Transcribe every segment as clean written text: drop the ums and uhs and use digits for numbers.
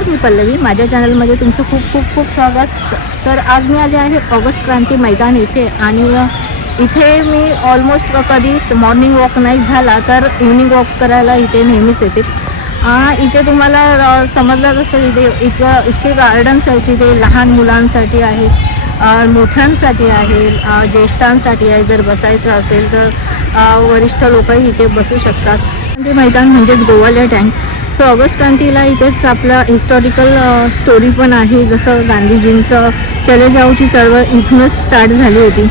नमस्कार, मी पल्लवी. माझ्या चॅनलमध्ये तुमचं खूप खूप खूप स्वागत. तर आज मी आले आहे ऑगस्ट क्रांती मैदान येथे आणि इथे मी ऑलमोस्ट कधी मॉर्निंग वॉक नाही झाला तर इव्हनिंग वॉक करायला इथे नेहमीच येते. इथे तुम्हाला समजलं जसं इतके गार्डन्स आहेत. इथे लहान मुलांसाठी आहे, मोठ्यांसाठी आहे, ज्येष्ठांसाठी आहे. जर बसायचं असेल तर वरिष्ठ लोकही इथे बसू शकतात. ते मैदान म्हणजेच गोवालिया टँक. सो ऑगस्ट क्रांतीला इथेच आपलं हिस्टॉरिकल स्टोरी पण आहे. जसं गांधीजींचं चले जाऊची चळवळ इथूनच स्टार्ट झाली होती.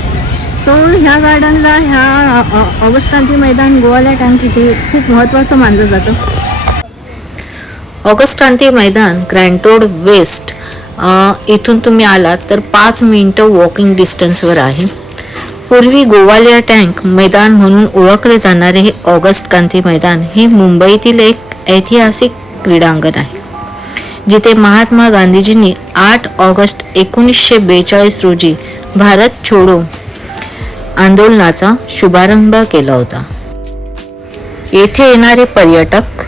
सो ह्या गार्डनला ह्या ऑगस्ट क्रांती मैदान गोवालिया टँक इथे खूप महत्त्वाचं मानलं जातं. August Kranti Maidan grand road waste इथून तुम्ही आलात तर 5 मिनिटं वॉकिंग डिस्टन्सवर आहे. पूर्वी गोवालिया टँक मैदान म्हणून ओळखले जाणारे हे ऑगस्ट क्रांती मैदान हे मुंबईतील एक ऐतिहासिक क्रीडांगण आहे, जिथे महात्मा गांधीजींनी 8 ऑगस्ट 1942 रोजी भारत छोडो आंदोलनाचा शुभारंभ केला होता. येथे येणारे पर्यटक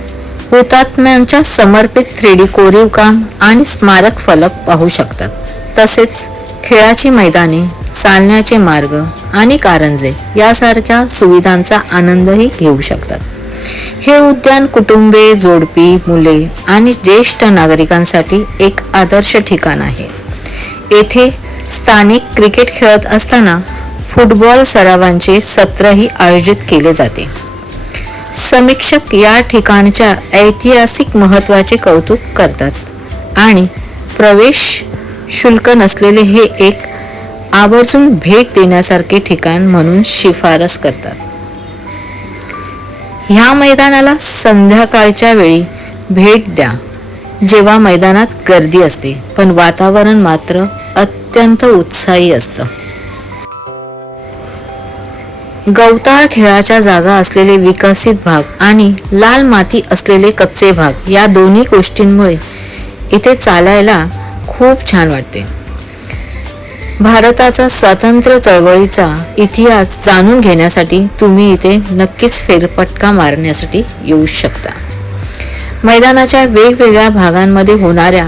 हुतात्म्यांच्या समर्पित 3D कोरीव काम आणि स्मारक फलक पाहू शकतात. तसेच खेळाची मैदाने, चालण्याचे मार्ग आणि कारंजे यासारख्या सुविधांचा आनंदही घेऊ शकतात. हे उद्यान कुटुंबे, जोडपी, मुले आणि ज्येष्ठ नागरिकांसाठी एक आदर्श ठिकाण आहे. येथे स्थानिक क्रिकेट खेळत असताना फुटबॉल सरावांचे सत्रही आयोजित केले जाते. समीक्षक या ठिकाणच्या ऐतिहासिक महत्त्वाचे कौतुक करतात आणि प्रवेश शुल्क नसलेले हे एक आवर्जून भेट देण्यासारखे ठिकाण म्हणून शिफारस करतात. ह्या मैदानाला संध्याकाळच्या वेळी भेट द्या, जेव्हा मैदानात गर्दी असते, पण वातावरण मात्र अत्यंत उत्साही असतं. गवताळ खेळाच्या जागा असलेले विकसित भाग आणि लाल माती असलेले कच्चे भाग या दोन्ही गोष्टींमुळे इथे चालायला खूप छान वाटते. भारताचा स्वातंत्र्य चळवळीचा इतिहास जाणून घेण्यासाठी तुम्ही इथे नक्कीच फेरफटका मारण्यासाठी येऊ शकता. मैदानाच्या वेगवेगळ्या भागांमध्ये होणाऱ्या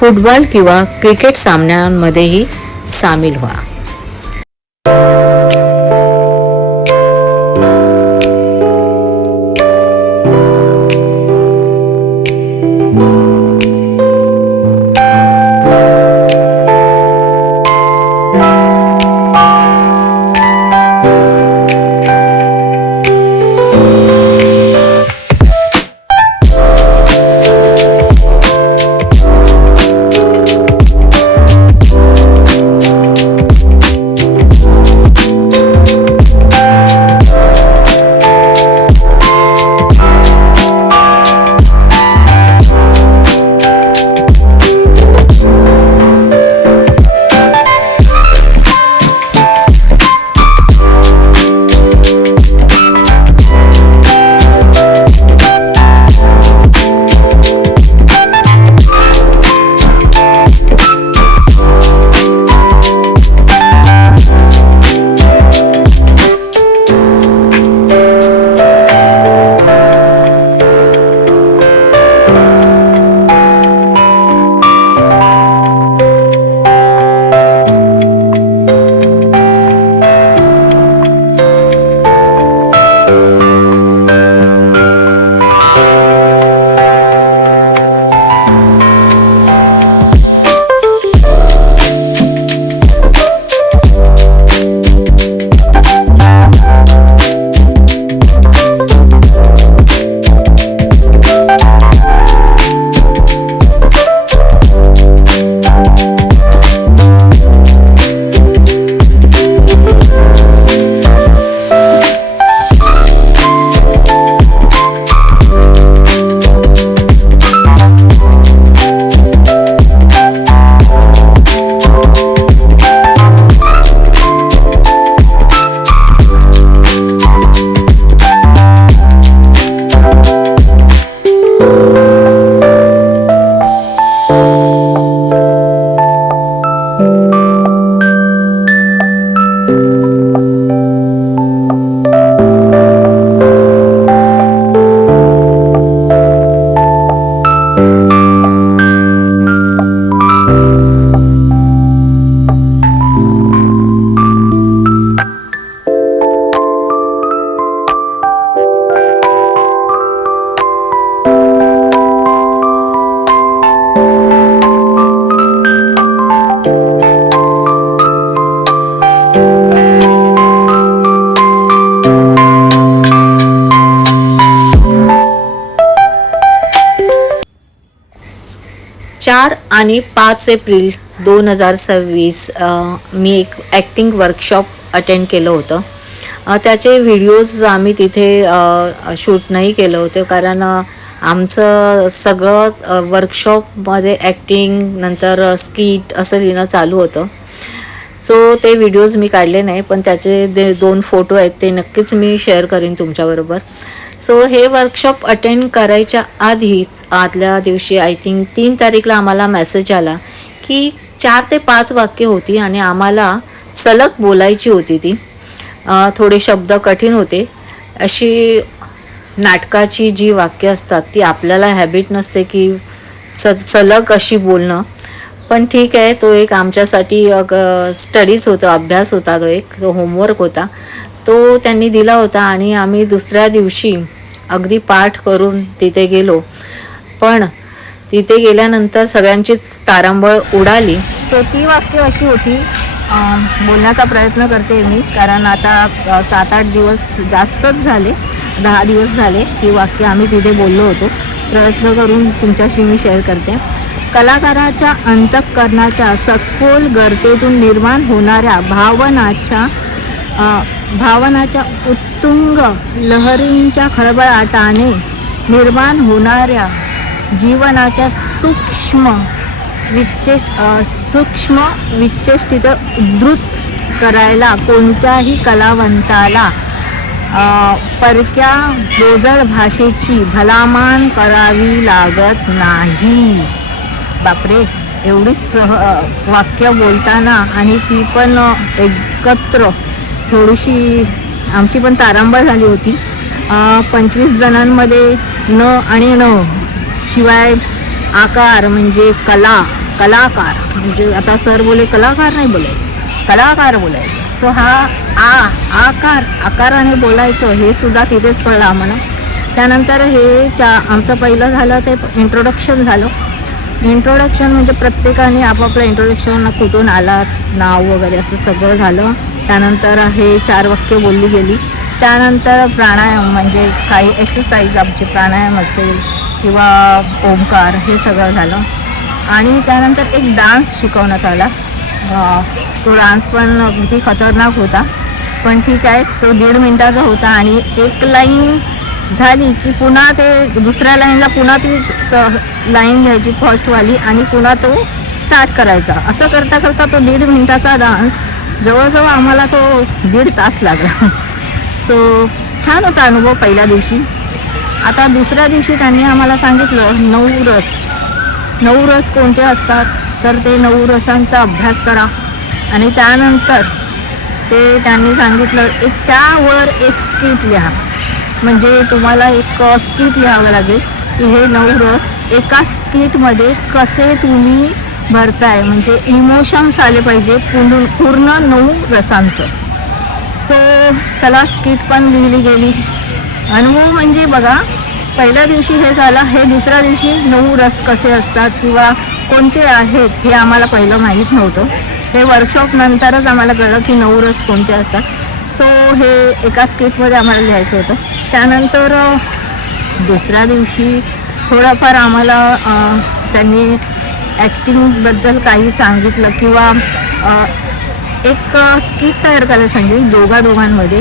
फुटबॉल किंवा क्रिकेट सामन्यांमध्येही सामील व्हा. 4 आणि 5 एप्रिल 2026 मी एक ॲक्टिंग वर्कशॉप अटेंड केलं होतं. त्याचे व्हिडिओज आम्ही तिथे शूट नाही केलं होतं, कारण आमचं सगळं वर्कशॉपमध्ये ॲक्टिंग नंतर स्किट असं लिहिणं चालू होतं. सो ते व्हिडिओज मी काढले नाही, पण त्याचे 2 फोटो आहेत ते नक्कीच मी शेअर करीन तुमच्याबरोबर. सो हे वर्कशॉप अटेंड करायच्या आधीच आदल्या दिवशी आय थिंक 3 तारीखला आम्हाला मेसेज आला की 4 ते 5 वाक्य होती आणि आम्हाला सलग बोलायची होती ती. थोडे शब्द कठीण होते. अशी नाटकाची जी वाक्य असतात ती आपल्याला हॅबिट नसते की सलग अशी बोलणं, पण ठीक आहे, तो एक आमच्यासाठी स्टडीज होता, अभ्यास होता, तो होमवर्क होता, तो त्यांनी दिला होता. आणि आम्ही दुसऱ्या दिवशी अगदी पाठ करून तिथे गेलो, पण तिथे गेल्यानंतर सगळ्यांचीच तारांबळ उडाली. सो ती वाक्य अशी होती, बोलण्याचा प्रयत्न करते मी, कारण आता 7-8 दिवस जास्तच झाले, 10 दिवस झाले ती वाक्य आम्ही तिथे बोललो होतो. प्रयत्न करून तुमच्याशी मी शेअर करते. कलाकाराच्या अंतःकरणाच्या सखोल गर्तेतून निर्माण होणाऱ्या भावनाच्या उत्तुंग लहरींच्या खळबळाटाने निर्माण होणाऱ्या जीवनाच्या सूक्ष्म विचेष्टित उद्धृत करायला कोणत्याही कलावंताला परक्या बोजड भाषेची भलामान करावी लागत नाही. बापरे, एवढी वाक्य बोलताना आणि ती पण एकत्र, थोडीशी आमची पण तारांबळ झाली होती. 25 जणांमध्ये न आणि न शिवाय आकार म्हणजे कलाकार, म्हणजे आता सर बोले कलाकार नाही बोलायचं, कलाकार बोलायचं. सो हा आकाराने बोलायचं हे सुद्धा तिथेच कळलं आम्हाला. त्यानंतर हे आमचं पहिलं झालं ते इंट्रोडक्शन झालं. इंट्रोडक्शन म्हणजे प्रत्येकाने आपापलं इंट्रोडक्शन, कुठून आला, नाव वगैरे असं सगळं झालं. त्यानंतर हे 4 वाक्य बोलली गेली. त्यानंतर प्राणायाम म्हणजे काही एक्सरसाइज, आमचे प्राणायाम असेल किंवा ओंकार, हे सगळं झालं. आणि त्यानंतर एक डान्स शिकवण्यात आला. तो डान्स पण किती खतरनाक होता, पण ठीक आहे, तो 1.5 मिनिटाचा होता. आणि एक लाईन झाली की पुन्हा ते दुसऱ्या लाईनला पुन्हा ती लाईन घ्यायची फर्स्टवाली आणि पुन्हा तो स्टार्ट करायचा. असं करता करता तो 1.5 मिनिटाचा डान्स जवळजवळ आम्हाला तो 1.5 तास लागला. सो छान होता अनुभव पहिल्या दिवशी. आता दुसऱ्या दिवशी त्यांनी आम्हाला सांगितलं 9 रस कोणते असतात, तर ते 9 रसांचा अभ्यास करा. आणि त्यानंतर ते त्यांनी सांगितलं त्यावर एक स्किट लिहा. म्हणजे तुम्हाला एक स्किट लिहावं लागेल की हे 9 रस एका स्किटमध्ये कसे तुम्ही भरताय, म्हणजे इमोशन्स आले पाहिजे पूर्ण 9 रसांचं. सो चला, स्किट पण लिहिली गेली. अनुभव म्हणजे बघा, पहिल्या दिवशी हे झालं, हे दुसऱ्या दिवशी 9 रस कसे असतात किंवा कोणते आहेत हे आम्हाला पहिलं माहीत नव्हतं. हे वर्कशॉप नंतरच आम्हाला कळलं की 9 रस कोणते असतात. सो हे एका स्किटमध्ये आम्हाला लिहायचं होतं. त्यानंतर दुसऱ्या दिवशी थोडंफार आम्हाला त्यांनी ॲक्टिंगबद्दल काही सांगितलं किंवा एक स्किट तयार करायला सांगितली दोघांमध्ये,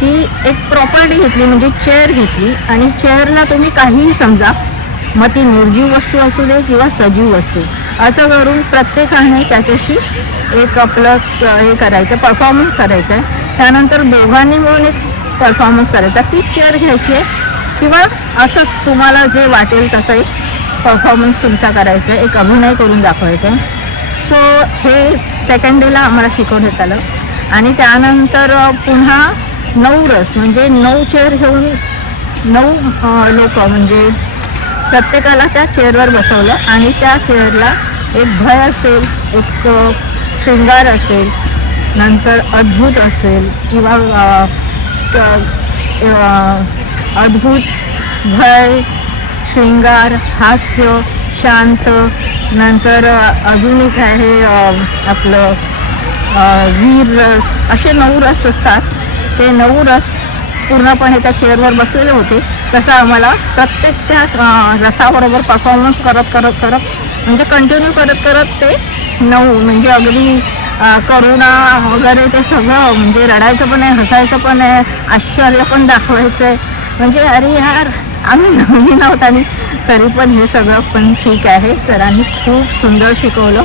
की एक प्रॉपर्टी घेतली, म्हणजे चेअर घेतली आणि चेअरला तुम्ही काहीही समजा, मग ती निर्जीव वस्तू असू दे किंवा सजीव वस्तू, असं करून प्रत्येकाने त्याच्याशी एक आपलं हे करायचं, परफॉर्मन्स करायचं आहे. त्यानंतर दोघांनी मिळून एक परफॉर्मन्स करायचा. ती चेअर घ्यायची आहे किंवा असंच तुम्हाला जे वाटेल तसं एक परफॉर्मन्स तुमचा करायचा आहे, एक अभिनय करून दाखवायचा आहे. सो हे सेकंड डेला आम्हाला शिकवण्यात आलं. आणि त्यानंतर पुन्हा 9 रस म्हणजे 9 चेअर घेऊन 9 लोक, म्हणजे प्रत्येकाला त्या चेअरवर बसवलं आणि त्या चेअरला एक भय असेल, एक शृंगार असेल, नंतर अद्भुत असेल किंवा अद्भुत, भय, शृंगार, हास्य, शांत, नंतर अजून एक आहे आपलं वीर रस, असे 9 रस असतात. ते 9 रस पूर्णपणे त्या चेअरवर बसलेले होते. तसं आम्हाला प्रत्येक त्या रसाबरोबर परफॉर्मन्स करत म्हणजे कंटिन्यू करत करत ते 9 म्हणजे अगदी करोना वगैरे ते सगळं म्हणजे रडायचं पण आहे, हसायचं पण आहे, आश्चर्य पण दाखवायचं आहे. म्हणजे अरे यार आम्ही नवीन आहोत आणि तरी पण हे सगळं पण ठीक आहे. सरांनी खूप सुंदर शिकवलं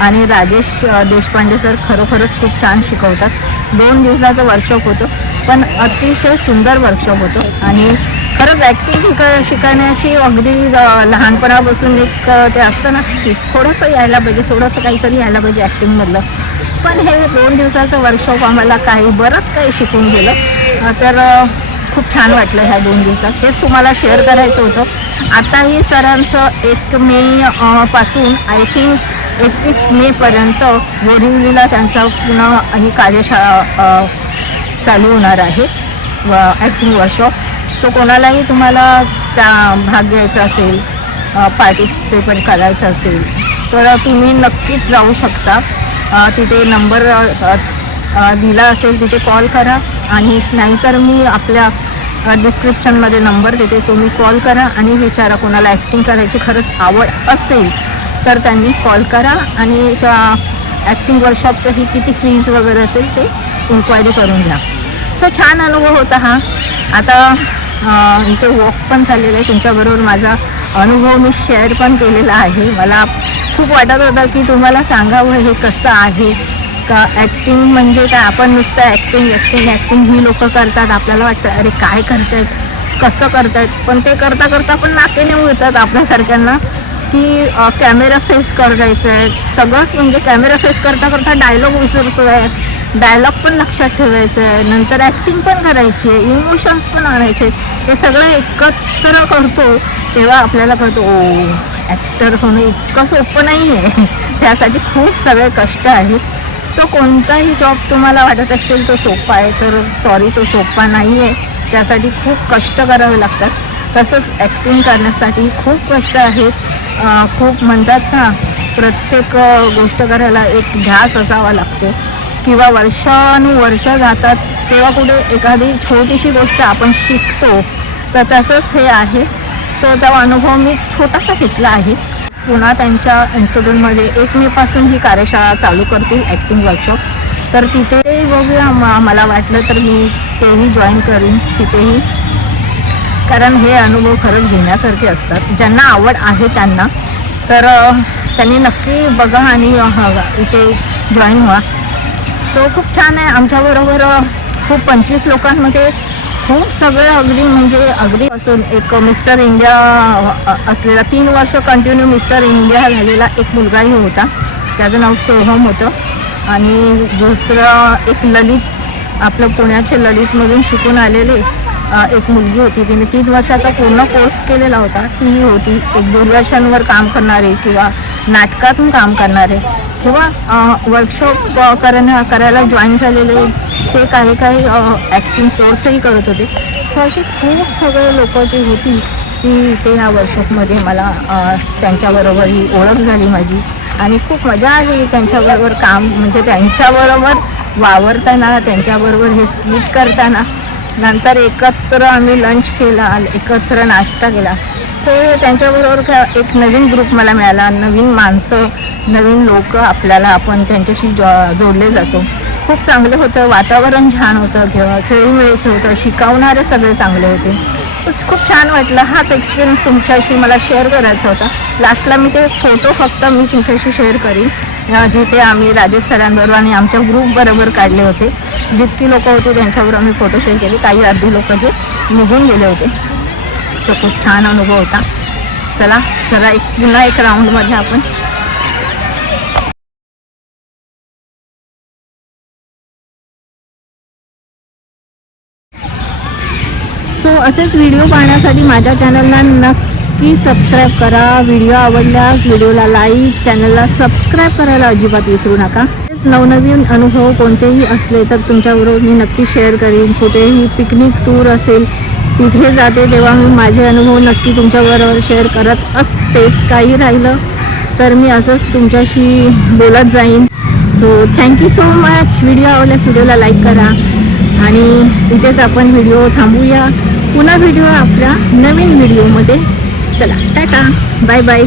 आणि राजेश देशपांडे सर खरोखरच खूप छान शिकवतात. 2 दिवसाचं वर्कशॉप होतं पण अतिशय सुंदर वर्कशॉप होतं आणि खरंच ॲक्टिंग शिकण्याची अगदी लहानपणापासून एक ते असतं ना की थोडंसं यायला पाहिजे, थोडंसं काहीतरी यायला पाहिजे ॲक्टिंगमधलं. पण हे 2 दिवसाचं वर्कशॉप आम्हाला बरंच काही शिकून गेलं. तर खूप छान वाटलं ह्या 2 दिवसात. हेच तुम्हाला शेअर करायचं होतं. आताही सरांचं 1 मे पासून आय थिंक 31 मेपर्यंत बोरिवलीला त्यांचा पुन्हा ही कार्यशाळा चालू होणार आहे ॲक्टिंग वर्कशॉप. सो कोणालाही तुम्हाला त्या भाग घ्यायचा असेल, पार्टिसिपेट करायचं असेल तर तुम्ही नक्कीच जाऊ शकता. तिथे नंबर दिला असेल तिथे कॉल करा आणि नाहीतर मी आपल्या डिस्क्रिप्शनमध्ये नंबर देते, तुम्ही कॉल करा आणि विचारा कोणाला ॲक्टिंग करायची खरंच आवड असेल तर त्यांनी कॉल करा आणि त्या ॲक्टिंग वर्कशॉपचं ही किती फीज वगैरे असेल ते इन्क्वायरी करून घ्या. सो छान अनुभव होता हा. आता इथे वॉक पण झालेलं आहे, तुमच्याबरोबर माझा अनुभव मी शेअर पण केलेला आहे. मला खूप वाटत होतं की तुम्हाला सांगावं हे कसं आहे का. ॲक्टिंग म्हणजे काय, आपण नुसतं ॲक्टिंग ही लोकं करतात, आपल्याला वाटतं अरे काय करतायत, कसं करतायत, पण ते करता करता पण नाके नेऊ येतात आपल्यासारख्यांना की कॅमेरा फेस करायचं आहे सगळंच. म्हणजे कॅमेरा फेस करता करता डायलॉग विसरतो आहे, डायलॉग पण लक्षात ठेवायचं आहे, नंतर ॲक्टिंग पण करायची आहे, इमोशन्स पण आणायचे. हे सगळं एकत्र करतो तेव्हा आपल्याला कळतो ओ ॲक्टर होणं इतकं सोपं नाही आहे. त्यासाठी खूप सगळे कष्ट आहेत. सो कोणताही जॉब तुम्हाला वाटत असेल तो सोपा आहे तर सॉरी, तो सोपा नाही आहे. त्यासाठी खूप कष्ट करावे लागतात. तसंच ॲक्टिंग करण्यासाठी खूप कष्ट आहेत. खूप म्हणतात ना प्रत्येक गोष्ट करायला एक ध्यास असावा लागतो किंवा वर्षानुवर्ष जातात तेव्हा कुठे एखादी छोटीशी गोष्ट आपण शिकतो. तर तसंच हे आहे. सो तो अनुभव मी छोटासा घेतला आहे. पुन्हा त्यांच्या इन्स्टिट्यूटमध्ये 1 मेपासून ही कार्यशाळा चालू करतील ॲक्टिंग वर्कशॉप. तर तिथेही बघूया, मला वाटलं तर मी तेही जॉईन करीन तिथेही, कारण हे अनुभव खरंच घेण्यासारखे असतात. ज्यांना आवड आहे त्यांना तर त्यांनी नक्की बघा आणि इथे जॉईन व्हा. सो खूप छान आहे. आमच्याबरोबर खूप 25 लोकांमध्ये खूप सगळे अगदी असून एक मिस्टर इंडिया असलेला 3 वर्ष कंटिन्यू मिस्टर इंडिया झालेला एक मुलगाही होता. त्याचं नाव सोहम होतं आणि दुसरं एक ललित, आपलं पुण्याचे ललितमधून शिकून आलेले एक मुलगी होती. तिने 3 वर्षाचा पूर्ण कोर्स केलेला होता. ती होती एक दूरदर्शनवर काम करणारे किंवा नाटकातून काम करणारे किंवा वर्कशॉप करायला जॉईन झालेले, ते काही ॲक्टिंग कोर्सही करत होते. सो अशी खूप सगळे लोकं जी होती ती ते ह्या वर्कशॉपमध्ये मला त्यांच्याबरोबर ही ओळख झाली माझी आणि खूप मजा आली त्यांच्याबरोबर काम, म्हणजे त्यांच्याबरोबर वावरताना, त्यांच्याबरोबर हे स्किट करताना. नंतर एकत्र आम्ही लंच केला, एकत्र नाश्ता केला. सो त्यांच्याबरोबर एक नवीन ग्रुप मला मिळाला, नवीन माणसं, नवीन लोक आपण त्यांच्याशी जोडले जातो. खूप चांगलं होतं, वातावरण छान होतं, खेळूमेळीचं होतं, शिकवणारे सगळे चांगले होते. खूप छान वाटलं. हाच एक्सपिरियन्स तुमच्याशी मला शेअर करायचा होता. लास्टला मी ते फोटो फक्त मी तुमच्याशी शेअर करीन जिथे आम्ही राजेश सरांबरोबर आणि आमच्या ग्रुपबरोबर काढले होते. जितकी लोकं होती त्यांच्याबरोबर आम्ही फोटो शेअर केले. काही अर्धी लोकं जे निघून गेले होते. सो खूप छान अनुभव होता. चला पुन्हा एक राऊंडमध्ये आपण असेच व्हिडिओ पाहण्यासाठी माझ्या चॅनलला नक्की सबस्क्राईब करा. व्हिडिओ आवडल्यास व्हिडिओला लाईक, चॅनलला सबस्क्राईब करायला अजिबात विसरू नका. नवनवीन अनुभव कोणतेही असले तर तुमच्याबरोबर मी नक्की शेअर करीन. कुठेही पिकनिक टूर असेल तिथे जाते तेव्हा मी माझे अनुभव नक्की तुमच्याबरोबर शेअर करत असतेच. काही राहिलं तर मी असंच तुमच्याशी बोलत जाईन. So thank you so much. Video आवडल्यास व्हिडिओला लाईक करा आणि इथेच आपण व्हिडिओ थांबूया. पुन्हा व्हिडिओ आपल्या नवीन व्हिडिओमध्ये. चला टाटा, बाय बाय.